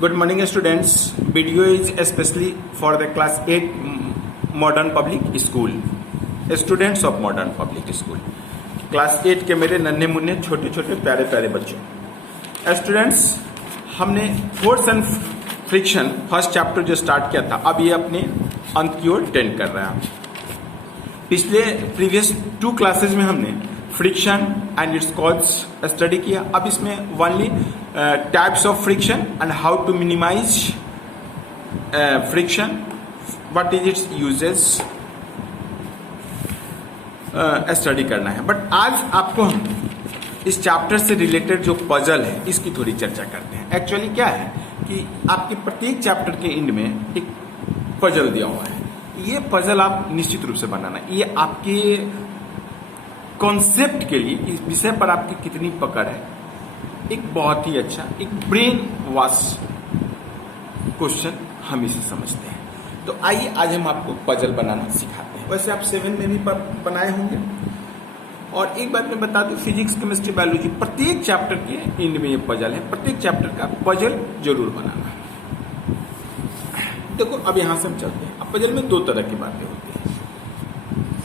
Good morning students. Video is especially for the class 8 modern public school. Students of modern public school. Class 8 के मेरे नन्हे मुन्ने छोटे छोटे प्यारे प्यारे बच्चों. स्टूडेंट्स, हमने force and friction first chapter जो स्टार्ट किया था, अब ये अपने अंत की ओर टेंड कर रहा है. पिछले प्रीवियस 2 क्लासेस में हमने friction and its cause study किया. अब इसमें only types of friction and how to minimize friction, what is its uses study करना है. बट आज आपको हम इस चैप्टर से रिलेटेड जो पजल है इसकी थोड़ी चर्चा करते हैं. एक्चुअली क्या है कि आपके प्रत्येक चैप्टर के एंड में एक पजल दिया हुआ है. ये पजल आप निश्चित रूप से बनाना, ये आपके कॉन्सेप्ट के लिए, इस विषय पर आपकी कितनी पकड़ है, एक बहुत ही अच्छा एक ब्रेन वॉश क्वेश्चन हम इसे समझते हैं. तो आइए आज हम आपको पजल बनाना सिखाते हैं. वैसे आप 7 में भी बनाए होंगे. और एक बात मैं बता दूं, फिजिक्स केमिस्ट्री बायोलॉजी प्रत्येक चैप्टर के एंड में ये पजल है. प्रत्येक चैप्टर का पजल जरूर बनाना है. देखो अब यहां से हम चलते हैं. अब पजल में 2 तरह की बातें होती हैं.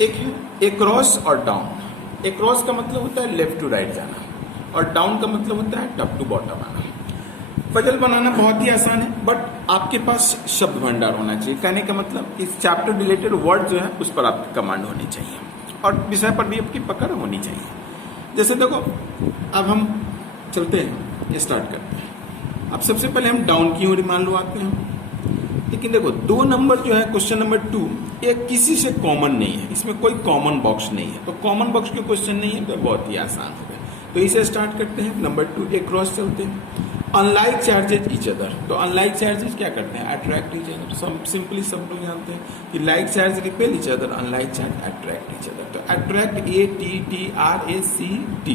एक है अक्रॉस और डाउन. अक्रॉस का मतलब होता है लेफ्ट टू राइट जाना, और डाउन का मतलब होता है टॉप टू बॉटम आना. पजल बनाना बहुत ही आसान है, बट आपके पास शब्द भंडार होना चाहिए. कहने का मतलब इस चैप्टर रिलेटेड वर्ड जो है उस पर आपकी कमांड होनी चाहिए, और विषय पर भी आपकी पकड़ होनी चाहिए. जैसे देखो, अब हम चलते हैं, स्टार्ट करते हैं. अब सबसे पहले हम डाउन की ओर मान लो आते हैं. लेकिन देखो 2 नंबर जो है क्वेश्चन नंबर 2, ये किसी से कॉमन नहीं है. इसमें कोई कॉमन बॉक्स नहीं है, तो कॉमन बॉक्स के क्वेश्चन नहीं है, तो बहुत ही आसान हो गया. तो इसे स्टार्ट करते हैं. नंबर 2 एक क्रॉस चलते हैं. Unlike charges each other. तो अनलाइक चार्जेज क्या करते हैं? Attract each other. सिंपली सब लोग जानते हैं कि like charge repel each other, unlike charge attract each other. तो अट्रैक्ट ATTRACT.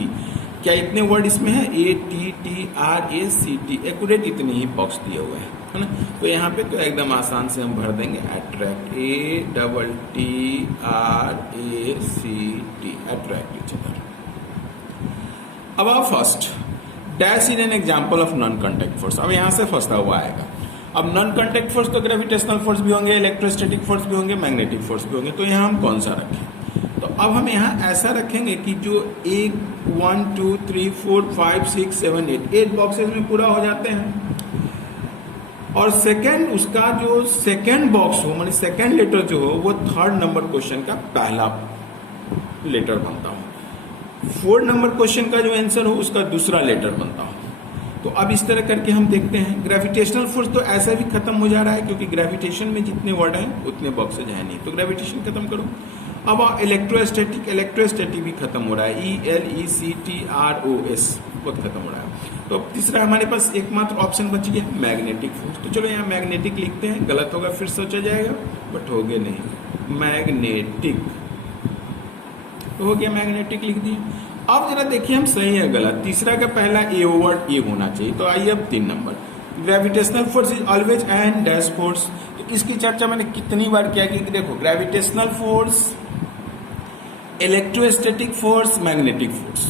क्या इतने वर्ड इसमें है? ATTRACT. एक्यूरेट इतने ही बॉक्स दिए हुए हैं, है ना. तो यहाँ पे तो एकदम आसान से हम भर देंगे attract, ATTRACT, attract each other. अब आप first dash in an example of non contact force. अब यहाँ से फंसा हुआ आएगा. अब नॉन कॉन्टैक्ट फोर्स तो ग्रेविटेशनल फोर्स भी होंगे, इलेक्ट्रोस्टैटिक फोर्स भी होंगे, मैग्नेटिक फोर्स भी होंगे. तो यहाँ हम कौन सा रखें? तो अब हम यहाँ ऐसा रखेंगे कि जो 1 2 3 4 5 6 7 8 बॉक्सेस में पूरा हो जाते हैं. और सेकंड, उसका जो सेकंड बॉक्स हो, माने सेकंड लेटर जो हो, वो 3rd नंबर क्वेश्चन का पहला लेटर बनता हो. 4 नंबर क्वेश्चन का जो आंसर हो उसका दूसरा लेटर बनता हो. तो अब इस तरह करके हम देखते हैं. ग्रेविटेशनल फोर्स तो ऐसा भी खत्म हो जा रहा है, क्योंकि ग्रेविटेशन में जितने वर्ड हैं उतने बॉक्सेज है नहीं, तो ग्रेविटेशन खत्म करो. अब इलेक्ट्रोस्टैटिक भी खत्म हो रहा है. ELECTROS बहुत खत्म हो रहा है. तो तीसरा हमारे पास एकमात्र ऑप्शन बच गया मैग्नेटिक फोर्स. तो चलो यहाँ मैग्नेटिक लिखते हैं. गलत होगा फिर सोचा जाएगा, बट हो गया नहीं. मैग्नेटिक तो हो गया, मैग्नेटिक लिख दिए. अब जरा देखिए हम सही है गलत. तीसरा का पहला ए वर्ड ए होना चाहिए. तो आइए अब 3 नंबर. Gravitational force is always an dash force. तो इसकी चर्चा मैंने कितनी बार किया कि देखो gravitational force, electrostatic force, magnetic force,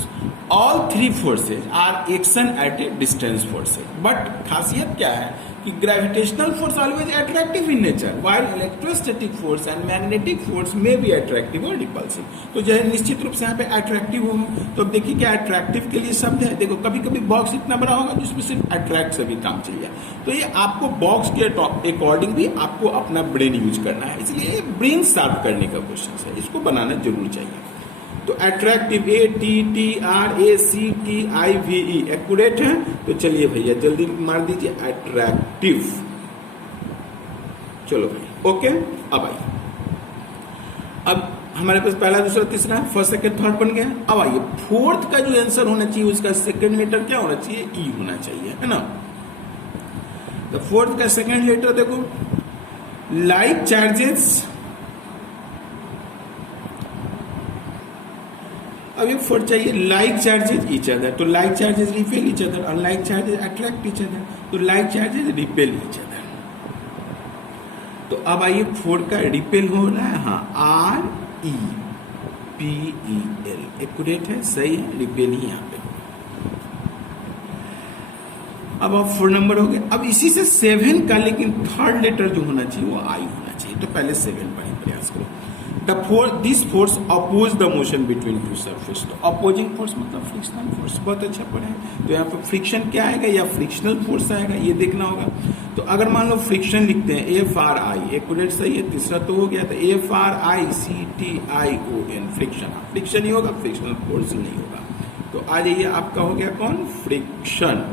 all 3 forces are action at a distance forces. But खासियत क्या है कि gravitational force always attractive in nature, while electrostatic force and magnetic force में बी अट्रैक्टिव और रिपल्सिव. तो जो है निश्चित रूप से यहाँ पे अट्रैक्टिव हो. तो अब देखिए क्या अट्रैक्टिव के लिए शब्द है. देखो कभी कभी बॉक्स इतना बड़ा होगा जिसमें सिर्फ अट्रैक्ट से भी काम चल जाए. तो ये आपको बॉक्स के अकॉर्डिंग भी आपको अपना ब्रेन यूज करना है. इसलिए ये ब्रेन शार्प करने का क्वेश्चन है, इसको बनाना जरूर चाहिए. तो अट्रैक्टिव ATTRACTIVE एक्यूरेट है. तो चलिए भैया जल्दी मार दीजिए अट्रैक्टिव. चलो भाई ओके. अब आइए, अब हमारे पास पहला दूसरा तीसरा फर्स्ट सेकंड थर्ड बन गया. अब आइए 4th का जो आंसर होना चाहिए उसका सेकंड लेटर क्या होना चाहिए? ई होना चाहिए, है ना. तो 4th का सेकंड लेटर देखो, लाइक चार्जेस. अब एक 4 चाहिए, लाइक चार्जेज ईच अदर. तो like charges repel each other, unlike charges attract each other. तो like charges repel each other. तो अब आइए 4 का रिपेल हो रहा है. हाँ, REPEL एक्यूरेट है, सही है. रिपेल ही यहाँ पे. अब आप 4 नंबर हो गए। अब इसी से 7 का लेकिन थर्ड लेटर जो होना चाहिए वो आई होना चाहिए। तो पहले 7 पढ़े, प्रयास करो। This force oppose the motion between two surface. तो अपोजिंग फोर्स मतलब फ्रिक्शनल फोर्स, बहुत अच्छा पढ़े। तो यहाँ पे फ्रिक्शन क्या आएगा या फ्रिक्शनल फोर्स आएगा, ये देखना होगा। तो अगर मान लो फ्रिक्शन लिखते हैं FRI, एक्यूरेट सही है, तीसरा तो हो गया। तो FRICTION फ्रिक्शन, फ्रिक्शन ही होगा, फ्रिक्शनल फोर्स नहीं होगा। तो आ जाइए, आपका हो गया कौन, फ्रिक्शन,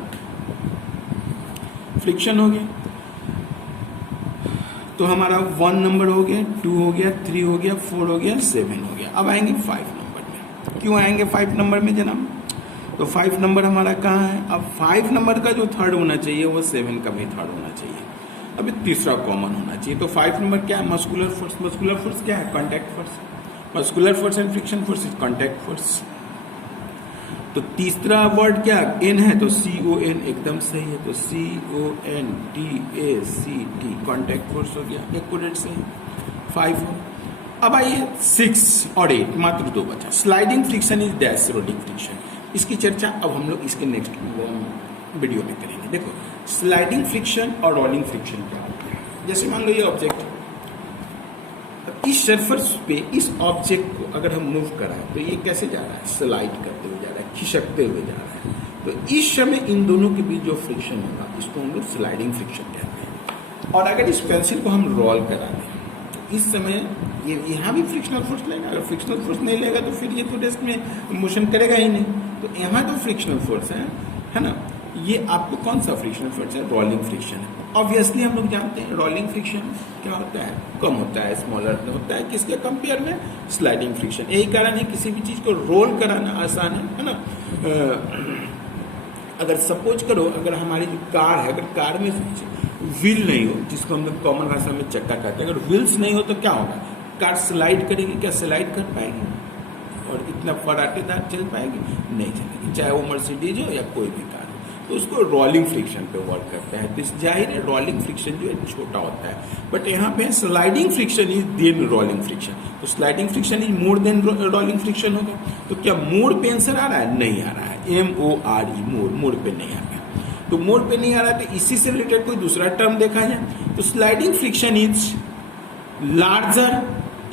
फ्रिक्शन हो गया। तो हमारा 1 नंबर हो गया, 2 हो गया, 3 हो गया, 4 हो गया, 7 हो गया। अब आएंगे 5 नंबर में। क्यों आएंगे 5 नंबर में जनाब? तो 5 नंबर हमारा कहाँ है? अब 5 नंबर का जो थर्ड होना चाहिए वो 7 का भी थर्ड होना चाहिए। अब तीसरा कॉमन होना चाहिए। तो 5 नंबर क्या है? Muscular force. मस्कुलर फोर्स क्या है? Contact force. Muscular force and friction force is contact force. तो तीसरा वर्ड क्या एन है, तो CON एकदम सही है। तो CONTACT कॉन्टैक्ट फोर्स हो गया, एक्यूरेट सही, 5 हो। अब आइए 6 और 8, मात्र 2 बचा। Sliding friction is dash rolling friction. इसकी चर्चा अब हम लोग इसके नेक्स्ट वीडियो में करेंगे। देखो स्लाइडिंग फ्रिक्शन और रोलिंग फ्रिक्शन क्या होता है। जैसे मान लो ये ऑब्जेक्ट, इस सरफेस पे इस ऑब्जेक्ट को अगर हम मूव कराएं तो ये कैसे जा रहा है? स्लाइड करते हुए जा रहा है, खिसकते हुए जा रहा है। तो इस समय इन दोनों के बीच जो फ्रिक्शन होगा इसको हम लोग स्लाइडिंग फ्रिक्शन कहते हैं। और अगर इस पेंसिल को हम रोल करा दें तो इस समय ये यहाँ भी फ्रिक्शनल फोर्स लेगा। अगर फ्रिक्शनल फोर्स नहीं लेगा तो फिर ये तो डेस्क में मोशन करेगा ही नहीं। तो यहाँ जो फ्रिक्शनल फोर्स है ना, ये आपको कौन सा फ्रिक्शनल फोर्स है? रोलिंग फ्रिक्शन है। ऑब्वियसली हम लोग जानते हैं रोलिंग फ्रिक्शन क्या होता है, कम होता है, स्मॉलर होता है किसके कंपेयर में? Sliding friction. यही कारण है किसी भी चीज को रोल कराना आसान है ना। अगर सपोज करो, अगर हमारी जो कार है, अगर कार में व्हील नहीं हो, जिसको हम लोग कॉमन भाषा में चक्का कहते हैं, अगर व्हील्स नहीं हो तो क्या होगा? कार स्लाइड करेगी, क्या स्लाइड कर पाएगी? और इतना फराटेदार चल पाएगी? नहीं चलेगी, चाहे वो मर्सिडीज हो या कोई भी कार। तो उसको रोलिंग फ्रिक्शन पे वर्क करता है। तो जाहिर है रोलिंग फ्रिक्शन जो है छोटा होता है, बट यहाँ पे sliding friction is than rolling friction. तो sliding friction is more than rolling friction होगा। तो क्या मोर पे आंसर आ रहा है? नहीं आ रहा है। MORE, मोर, मोर पे नहीं आ रहा है। तो मोर पे नहीं आ रहा है तो इसी से रिलेटेड कोई दूसरा टर्म देखा जाए तो sliding friction is larger,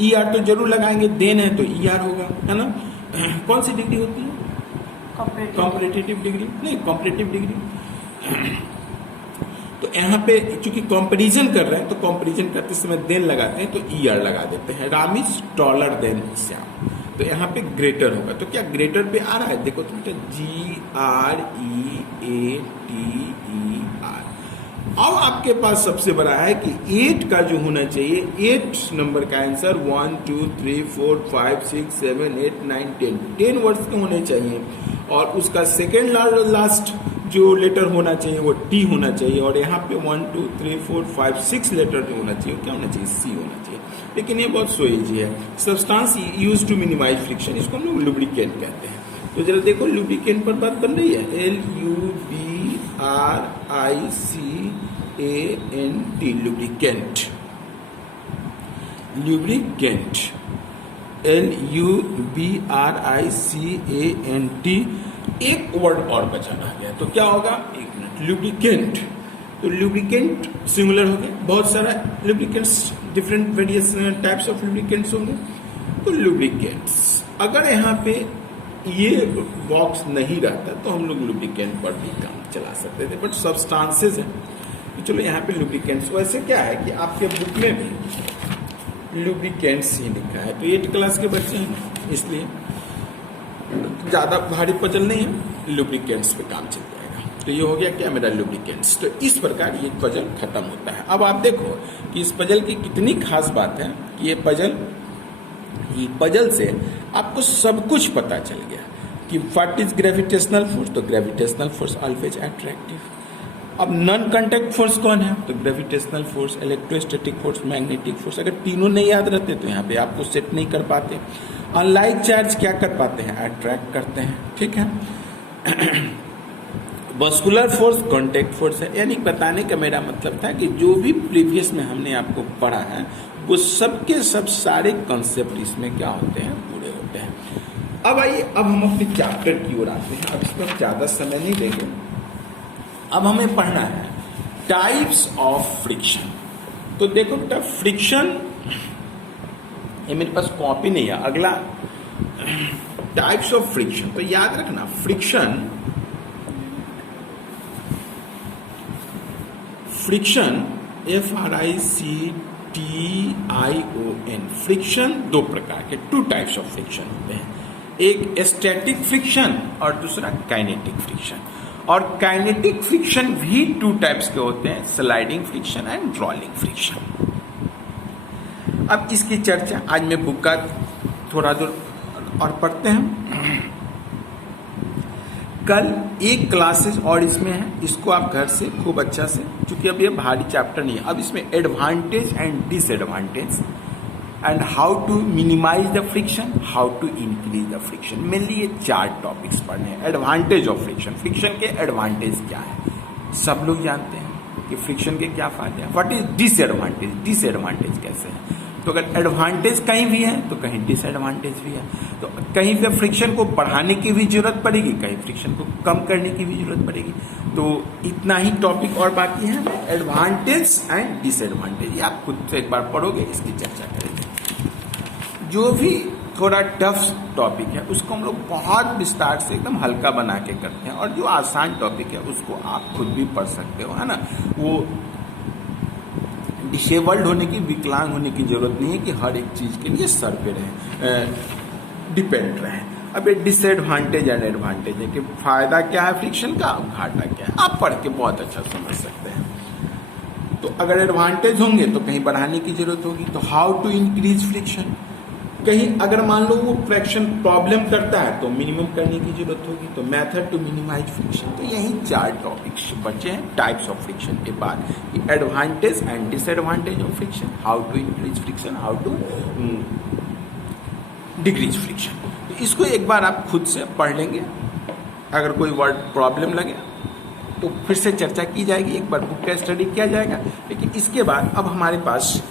ER तो जरूर लगाएंगे, देन है तो ER होगा, है ना। कौन सी डिग्री होती है? कॉम्परेटिव डिग्री, नहीं कॉम्परेटिव डिग्री। तो यहाँ पे चूंकि कंपैरिजन कर रहे हैं तो कंपैरिजन करते समय देन लगाते हैं तो ER लगा देते हैं। Ram is taller than Shyam, तो यहाँ पे ग्रेटर होगा। तो क्या ग्रेटर पे आ रहा है? देखो तो बेटा GREATER। अब आपके पास सबसे बड़ा है कि 8 का जो होना चाहिए, 8 नंबर का आंसर 1 2 3 4 5 6 7 8 9 10 वर्ड्स के होने चाहिए। और उसका सेकेंड लास्ट जो लेटर होना चाहिए वो T होना चाहिए। और यहाँ पे 1 2 3 4 5 6 लेटर जो होना चाहिए क्या होना चाहिए? C होना चाहिए। लेकिन ये बहुत सो इजी है। Substance use to minimize friction, इसको हम लोग लुब्रिकेंट कहते हैं। तो जरा देखो लुब्रिकेंट पर बात बन रही है। LUBRICANT, lubricant, lubricant, LUBRICANT। एक वर्ड और बचाना गया तो क्या होगा? एक मिनट, लुब्रिकेंट। तो लुब्रिकेंट सिंगुलर हो गया, बहुत सारा lubricants, different various types of lubricants होंगे। तो लुब्रिकेंट्स, अगर यहाँ पे ये बॉक्स नहीं रहता तो हम लोग लुब्रिकेंट पर भी काम चला सकते थे, बट सब्सटेंसेस है तो चलो यहाँ पे लुब्रिकेंट्स। वैसे क्या है कि आपके बुक में भी लुब्रिकेंट्स ही लिखा है, तो 8 क्लास के बच्चे हैं इसलिए ज्यादा भारी पजल नहीं है, लुब्रिकेंट्स पे काम चल जाएगा। तो ये हो गया क्या मेरा? लुब्रिकेंट्स। तो इस प्रकार ये पजल खत्म होता है। अब आप देखो कि इस पजल की कितनी खास बात है कि ये पजल से आपको सब कुछ पता चल गया कि व्हाट इज ग्रेविटेशनल फोर्स। तो ग्रेविटेशनल फोर्स ऑलवेज अट्रैक्टिव। अब नॉन कांटेक्ट फोर्स कौन है? तो gravitational force, electrostatic force, magnetic force. अगर तीनों नहीं याद रहते तो यहाँ पे आपको सेट नहीं कर पाते। अनलाइक चार्ज क्या कर पाते हैं? अट्रैक्ट करते हैं, ठीक है। मस्कुलर फोर्स कांटेक्ट फोर्स है। यानी बताने का मेरा मतलब था कि जो भी प्रीवियस में हमने आपको पढ़ा है वो सबके सब सारे कॉन्सेप्ट इसमें क्या होते हैं? पूरे होते हैं। अब आइए, अब हम अपने चैप्टर की ओर आते हैं। अब इस पर ज्यादा समय नहीं देंगे, अब हमें पढ़ना है टाइप्स ऑफ फ्रिक्शन। तो देखो बेटा, फ्रिक्शन, ये मेरे पास कॉपी नहीं है, अगला टाइप्स ऑफ फ्रिक्शन। तो याद रखना, फ्रिक्शन FRICTION, फ्रिक्शन दो प्रकार के, टू टाइप्स ऑफ फ्रिक्शन होते हैं, एक स्टैटिक फ्रिक्शन और दूसरा काइनेटिक फ्रिक्शन। और काइनेटिक फ्रिक्शन भी टू टाइप्स के होते हैं, sliding friction and rolling friction. अब इसकी चर्चा आज मैं बुक का थोड़ा दूर और पढ़ते हैं। कल एक क्लासेस और इसमें है, इसको आप घर से खूब अच्छा से, क्योंकि अब ये भारी चैप्टर नहीं है, अब इसमें advantage and disadvantage and how to minimize the friction, how to increase the friction, mainly ये 4 टॉपिक्स पढ़ने हैं। एडवांटेज ऑफ फ्रिक्शन, फ्रिक्शन के एडवांटेज क्या है, सब लोग जानते हैं कि फ्रिक्शन के क्या फायदे हैं। व्हाट इज डिसएडवांटेज, डिसएडवांटेज कैसे है। तो अगर एडवांटेज कहीं भी है तो कहीं डिसएडवांटेज भी है। तो कहीं पे फ्रिक्शन को बढ़ाने की भी जरूरत पड़ेगी, कहीं फ्रिक्शन को कम करने की भी जरूरत पड़ेगी। तो इतना ही टॉपिक और बाकी है, एडवांटेज एंड डिसएडवांटेज, ये आप खुद से एक बार पढ़ोगे, इसकी चर्चा करेंगे। जो भी थोड़ा टफ टॉपिक है उसको हम लोग बहुत विस्तार से एकदम हल्का बना के करते हैं, और जो आसान टॉपिक है उसको आप खुद भी पढ़ सकते हो, है ना। वो डिसेबल्ड होने की, विकलांग होने की जरूरत नहीं है कि हर एक चीज के लिए सर पे रहे, डिपेंड रहे। अब ये डिसएडवांटेज एंड एडवांटेज है कि फायदा क्या है फ्रिक्शन का, घाटा क्या है, आप पढ़ के बहुत अच्छा समझ सकते हैं। तो अगर एडवांटेज होंगे तो कहीं बढ़ाने की जरूरत होगी, तो हाउ टू इंक्रीज फ्रिक्शन, कहीं अगर मान लो वो फ्रिक्शन प्रॉब्लम करता है तो मिनिमम करने की जरूरत होगी, तो मेथड टू मिनिमाइज फ्रिक्शन। तो यही 4 टॉपिक्स बचे हैं टाइप्स ऑफ फ्रिक्शन के बाद, advantage and disadvantage of friction, how to increase friction, how to decrease friction. तो इसको एक बार आप खुद से पढ़ लेंगे, अगर कोई वर्ड प्रॉब्लम लगे तो फिर से चर्चा की जाएगी, एक बार बुक का स्टडी किया जाएगा। लेकिन इसके बाद अब हमारे पास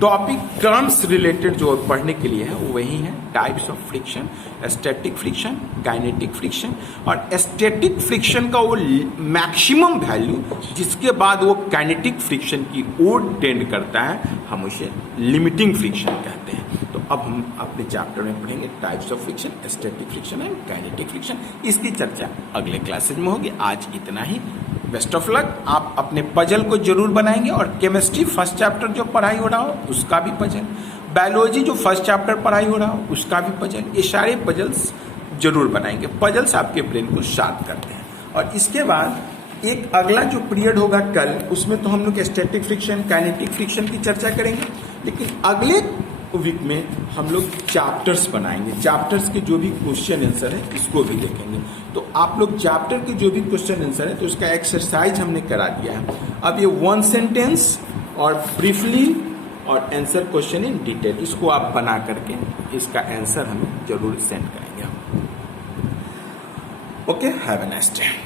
टॉपिक टर्म्स रिलेटेड जो पढ़ने के लिए है वो वही है, types of friction, static friction, kinetic friction. और स्टैटिक फ्रिक्शन का वो मैक्सिमम वैल्यू जिसके बाद वो काइनेटिक फ्रिक्शन की ओर टेंड करता है, हम उसे लिमिटिंग फ्रिक्शन कहते हैं। तो अब हम अपने चैप्टर में पढ़ेंगे types of friction, static friction and kinetic friction. इसकी चर्चा अगले क्लासेज में होगी। आज इतना ही, बेस्ट ऑफ लक। आप अपने पजल को जरूर बनाएंगे, और केमिस्ट्री फर्स्ट चैप्टर जो पढ़ाई हो रहा हो उसका भी पजल, बायोलॉजी जो फर्स्ट चैप्टर पढ़ाई हो रहा हो उसका भी पजल, ये सारे पजल्स जरूर बनाएंगे। पजल्स आपके ब्रेन को शार्प करते हैं। और इसके बाद एक अगला जो पीरियड होगा कल, उसमें तो हम लोग स्टैटिक फ्रिक्शन, काइनेटिक फ्रिक्शन की चर्चा करेंगे, लेकिन अगले वीक में हम लोग चैप्टर्स बनाएंगे। चैप्टर्स के जो भी क्वेश्चन आंसर है इसको भी देखेंगे। तो आप लोग चैप्टर के जो भी क्वेश्चन आंसर है तो उसका एक्सरसाइज हमने करा दिया है। अब ये 1 सेंटेंस और ब्रीफली और आंसर क्वेश्चन इन डिटेल, इसको आप बना करके इसका आंसर हमें जरूर सेंड करेंगे। Okay, have a nice day.